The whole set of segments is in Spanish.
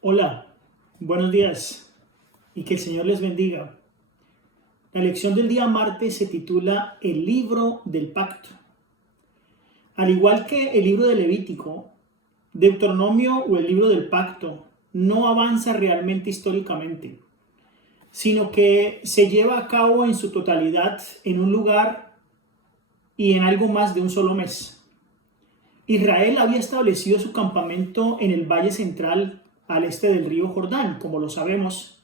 Hola, buenos días y que el Señor les bendiga. La lección del día martes se titula El libro del pacto. Al igual que el libro de Levítico, Deuteronomio o el libro del pacto no avanza realmente históricamente, sino que se lleva a cabo en su totalidad en un lugar y en algo más de un solo mes. Israel había establecido su campamento en el valle central al este del río Jordán, como lo sabemos,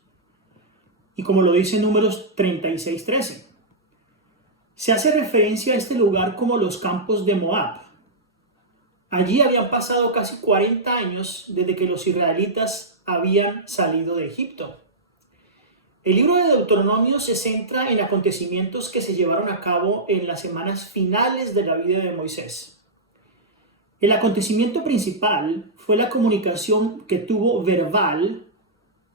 y como lo dice Números 36:13. Se hace referencia a este lugar como los campos de Moab. Allí habían pasado casi 40 años desde que los israelitas habían salido de Egipto. El libro de Deuteronomio se centra en acontecimientos que se llevaron a cabo en las semanas finales de la vida de Moisés. El acontecimiento principal fue la comunicación que tuvo verbal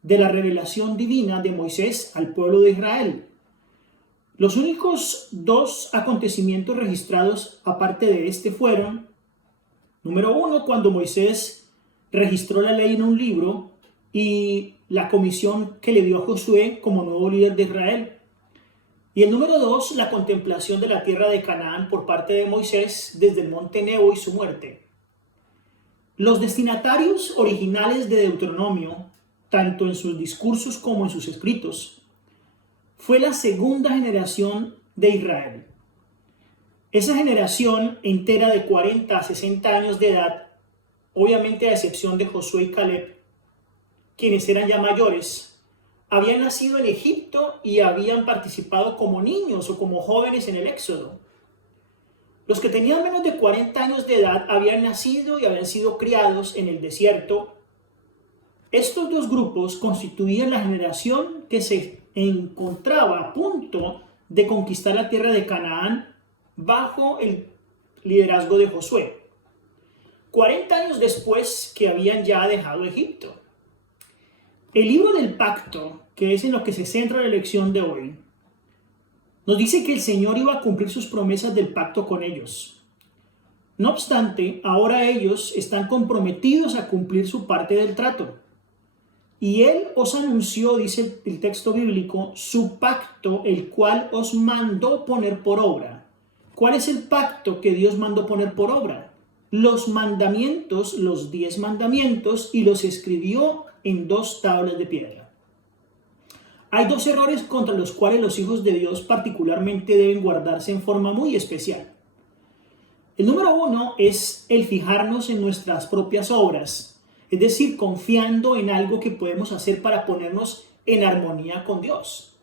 de la revelación divina de Moisés al pueblo de Israel. Los únicos dos acontecimientos registrados aparte de este fueron, número uno, cuando Moisés registró la ley en un libro y la comisión que le dio a Josué como nuevo líder de Israel. Y el número dos, la contemplación de la tierra de Canaán por parte de Moisés desde el monte Nebo y su muerte. Los destinatarios originales de Deuteronomio, tanto en sus discursos como en sus escritos, fue la segunda generación de Israel. Esa generación entera de 40 a 60 años de edad, obviamente a excepción de Josué y Caleb, quienes eran ya mayores, habían nacido en Egipto y habían participado como niños o como jóvenes en el Éxodo. Los que tenían menos de 40 años de edad habían nacido y habían sido criados en el desierto. Estos dos grupos constituían la generación que se encontraba a punto de conquistar la tierra de Canaán bajo el liderazgo de Josué, 40 años después que habían ya dejado Egipto. El libro del pacto, que es en lo que se centra la lección de hoy, nos dice que el Señor iba a cumplir sus promesas del pacto con ellos. No obstante, ahora ellos están comprometidos a cumplir su parte del trato. Y Él os anunció, dice el texto bíblico, su pacto, el cual os mandó poner por obra. ¿Cuál es el pacto que Dios mandó poner por obra? Los mandamientos, los 10 mandamientos, y los escribió en 2 tablas de piedra. Hay 2 errores contra los cuales los hijos de Dios particularmente deben guardarse en forma muy especial. El número 1 es el fijarnos en nuestras propias obras, es decir, confiando en algo que podemos hacer para ponernos en armonía con Dios.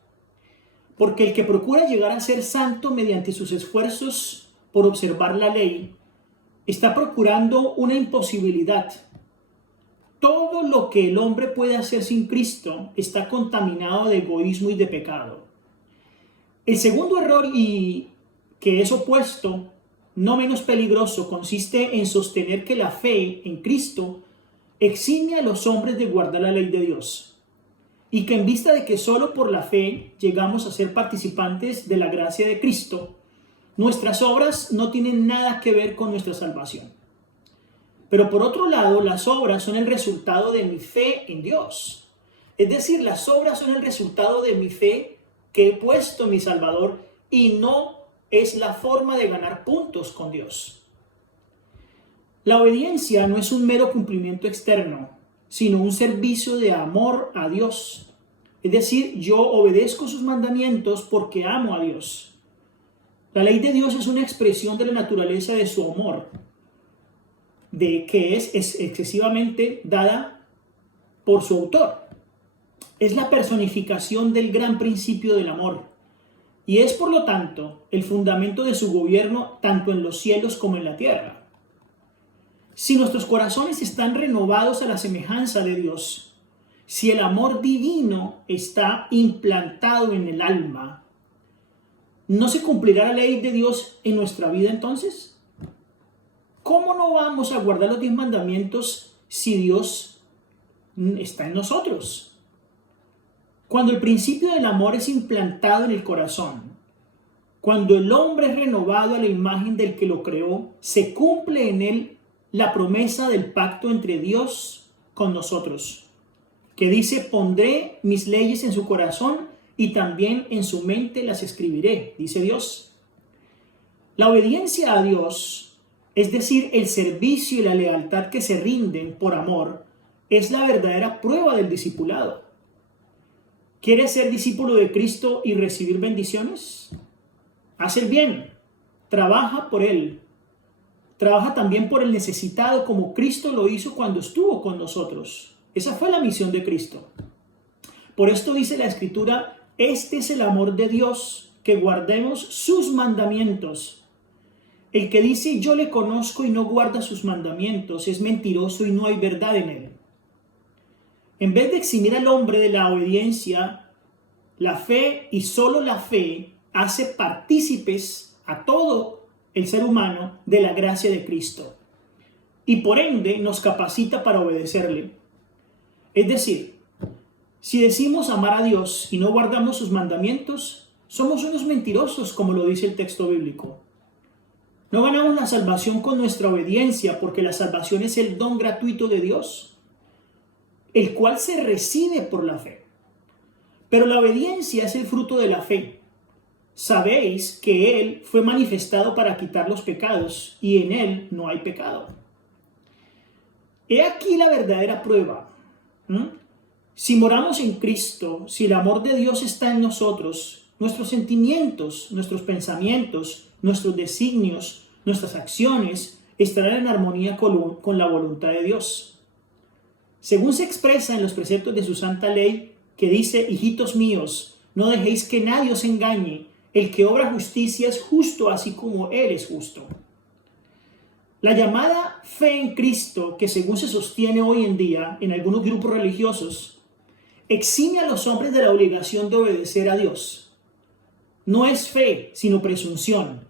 Porque el que procura llegar a ser santo mediante sus esfuerzos por observar la ley, está procurando una imposibilidad. Todo lo que el hombre puede hacer sin Cristo está contaminado de egoísmo y de pecado. El segundo error, y que es opuesto, no menos peligroso, consiste en sostener que la fe en Cristo exime a los hombres de guardar la ley de Dios, y que en vista de que solo por la fe llegamos a ser participantes de la gracia de Cristo, nuestras obras no tienen nada que ver con nuestra salvación. Pero por otro lado, las obras son el resultado de mi fe en Dios. Es decir, las obras son el resultado de mi fe que he puesto en mi Salvador y no es la forma de ganar puntos con Dios. La obediencia no es un mero cumplimiento externo, sino un servicio de amor a Dios. Es decir, yo obedezco sus mandamientos porque amo a Dios. La ley de Dios es una expresión de la naturaleza de su amor, de que es excesivamente dada por su autor. Es la personificación del gran principio del amor y es por lo tanto el fundamento de su gobierno tanto en los cielos como en la tierra. Si nuestros corazones están renovados a la semejanza de Dios, si el amor divino está implantado en el alma, ¿no se cumplirá la ley de Dios en nuestra vida entonces? ¿Cómo no vamos a guardar los 10 mandamientos si Dios está en nosotros? Cuando el principio del amor es implantado en el corazón, cuando el hombre es renovado a la imagen del que lo creó, se cumple en él la promesa del pacto entre Dios con nosotros. que dice: pondré mis leyes en su corazón y también en su mente las escribiré, dice Dios. La obediencia a Dios, es decir, el servicio y la lealtad que se rinden por amor, es la verdadera prueba del discipulado. ¿Quieres ser discípulo de Cristo y recibir bendiciones? Haz el bien, trabaja por Él. Trabaja también por el necesitado, como Cristo lo hizo cuando estuvo con nosotros. Esa fue la misión de Cristo. Por esto dice la Escritura: este es el amor de Dios, que guardemos sus mandamientos. El que dice yo le conozco y no guarda sus mandamientos es mentiroso y no hay verdad en él. En vez de eximir al hombre de la obediencia, la fe, y solo la fe, hace partícipes a todo el ser humano de la gracia de Cristo, y por ende nos capacita para obedecerle. Es decir, si decimos amar a Dios y no guardamos sus mandamientos, somos unos mentirosos, como lo dice el texto bíblico. No ganamos la salvación con nuestra obediencia, porque la salvación es el don gratuito de Dios, el cual se recibe por la fe. Pero la obediencia es el fruto de la fe. Sabéis que Él fue manifestado para quitar los pecados, y en Él no hay pecado. He aquí la verdadera prueba. Si moramos en Cristo, si el amor de Dios está en nosotros, nuestros sentimientos, nuestros pensamientos, nuestros designios, nuestras acciones estarán en armonía con la voluntad de Dios. Según se expresa en los preceptos de su santa ley, que dice: hijitos míos, no dejéis que nadie os engañe, el que obra justicia es justo así como Él es justo. La llamada fe en Cristo, que según se sostiene hoy en día en algunos grupos religiosos, exime a los hombres de la obligación de obedecer a Dios. No es fe, sino presunción.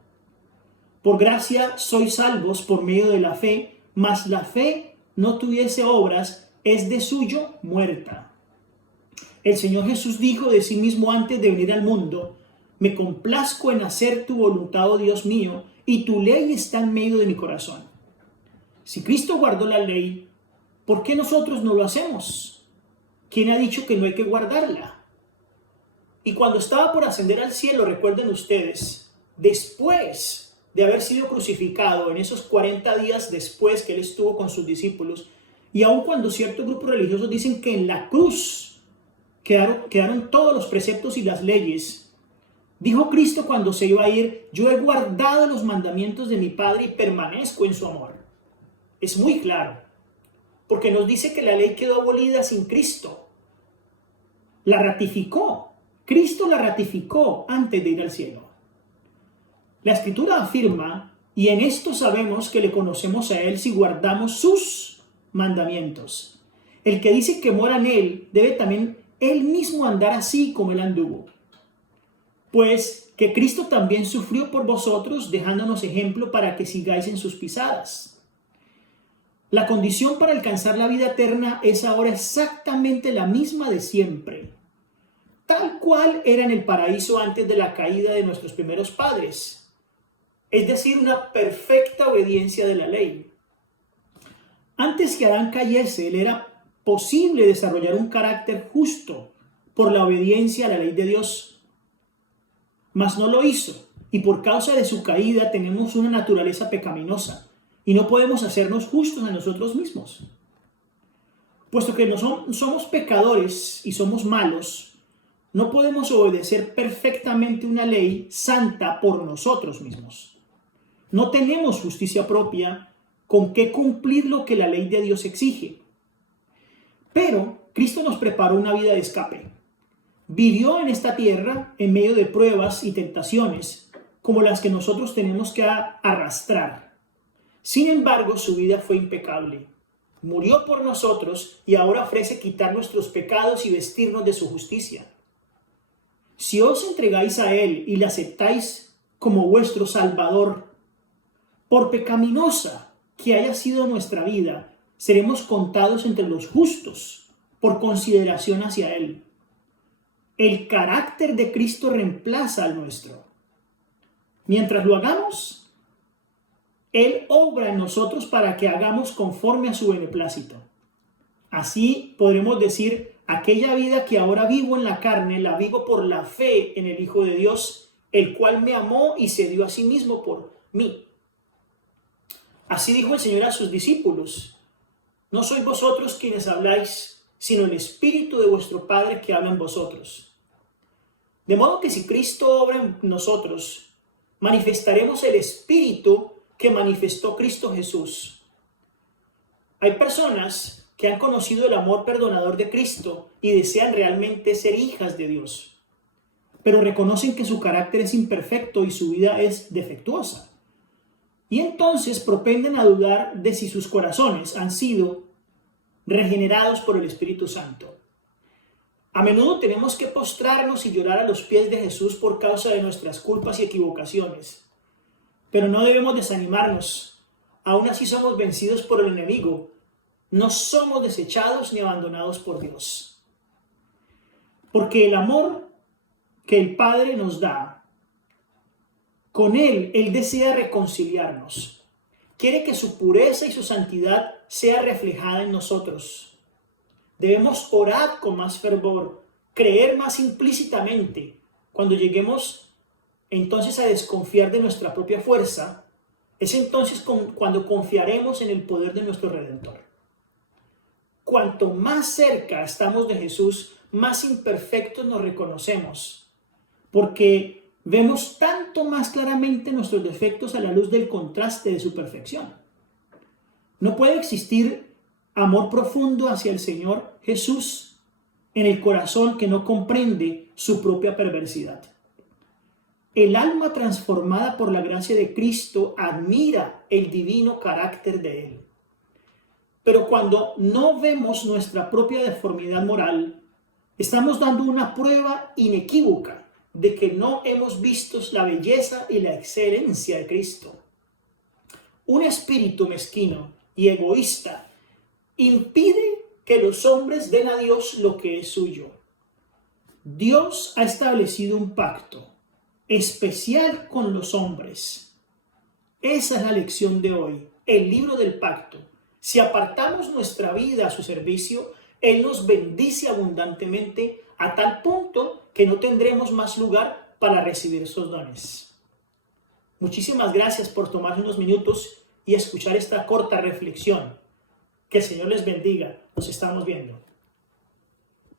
Por gracia sois salvos por medio de la fe, mas la fe no tuviese obras, es de suyo muerta. El Señor Jesús dijo de sí mismo antes de venir al mundo: me complazco en hacer tu voluntad, oh Dios mío, y tu ley está en medio de mi corazón. Si Cristo guardó la ley, ¿por qué nosotros no lo hacemos? ¿Quién ha dicho que no hay que guardarla? Y cuando estaba por ascender al cielo, recuerden ustedes, después de haber sido crucificado, en esos 40 días después que Él estuvo con sus discípulos, y aun cuando ciertos grupos religiosos dicen que en la cruz quedaron todos los preceptos y las leyes, dijo Cristo cuando se iba a ir: yo he guardado los mandamientos de mi Padre y permanezco en su amor. Es muy claro, porque nos dice que la ley quedó abolida sin Cristo. La ratificó. Cristo la ratificó antes de ir al cielo. La Escritura afirma, y en esto sabemos que le conocemos a Él si guardamos sus mandamientos. El que dice que mora en Él, debe también Él mismo andar así como Él anduvo. Pues que Cristo también sufrió por vosotros, dejándonos ejemplo para que sigáis en sus pisadas. La condición para alcanzar la vida eterna es ahora exactamente la misma de siempre, tal cual era en el paraíso antes de la caída de nuestros primeros padres, es decir, una perfecta obediencia de la ley. Antes que Adán cayese, le era posible desarrollar un carácter justo por la obediencia a la ley de Dios, mas no lo hizo, y por causa de su caída tenemos una naturaleza pecaminosa, y no podemos hacernos justos a nosotros mismos. Puesto que no somos pecadores y somos malos, no podemos obedecer perfectamente una ley santa por nosotros mismos. No tenemos justicia propia con qué cumplir lo que la ley de Dios exige. Pero Cristo nos preparó una vida de escape. Vivió en esta tierra en medio de pruebas y tentaciones como las que nosotros tenemos que arrastrar. Sin embargo, su vida fue impecable. Murió por nosotros y ahora ofrece quitar nuestros pecados y vestirnos de su justicia. Si os entregáis a Él y le aceptáis como vuestro Salvador, por pecaminosa que haya sido nuestra vida, seremos contados entre los justos por consideración hacia Él. El carácter de Cristo reemplaza al nuestro. Mientras lo hagamos, Él obra en nosotros para que hagamos conforme a su beneplácito. Así podremos decir: Aquella vida que ahora vivo en la carne, la vivo por la fe en el Hijo de Dios, el cual me amó y se dio a sí mismo por mí. Así dijo el Señor a sus discípulos: no sois vosotros quienes habláis, sino el Espíritu de vuestro Padre que habla en vosotros. De modo que si Cristo obra en nosotros, manifestaremos el Espíritu que manifestó Cristo Jesús. Hay personas que han conocido el amor perdonador de Cristo y desean realmente ser hijas de Dios, pero reconocen que su carácter es imperfecto y su vida es defectuosa. Y entonces propenden a dudar de si sus corazones han sido regenerados por el Espíritu Santo. A menudo tenemos que postrarnos y llorar a los pies de Jesús por causa de nuestras culpas y equivocaciones. Pero no debemos desanimarnos. Aún así somos vencidos por el enemigo. No somos desechados ni abandonados por Dios. Porque el amor que el Padre nos da, con Él desea reconciliarnos. Quiere que su pureza y su santidad sea reflejada en nosotros. Debemos orar con más fervor, creer más implícitamente. Cuando lleguemos entonces a desconfiar de nuestra propia fuerza, es entonces cuando confiaremos en el poder de nuestro Redentor. Cuanto más cerca estamos de Jesús, más imperfectos nos reconocemos, porque vemos tanto más claramente nuestros defectos a la luz del contraste de su perfección. No puede existir amor profundo hacia el Señor Jesús en el corazón que no comprende su propia perversidad. El alma transformada por la gracia de Cristo admira el divino carácter de Él. Pero cuando no vemos nuestra propia deformidad moral, estamos dando una prueba inequívoca de que no hemos visto la belleza y la excelencia de Cristo. Un espíritu mezquino y egoísta impide que los hombres den a Dios lo que es suyo. Dios ha establecido un pacto especial con los hombres. Esa es la lección de hoy, el libro del pacto. Si apartamos nuestra vida a su servicio, Él nos bendice abundantemente a tal punto que no tendremos más lugar para recibir esos dones. Muchísimas gracias por tomar unos minutos y escuchar esta corta reflexión. Que el Señor les bendiga. Nos estamos viendo.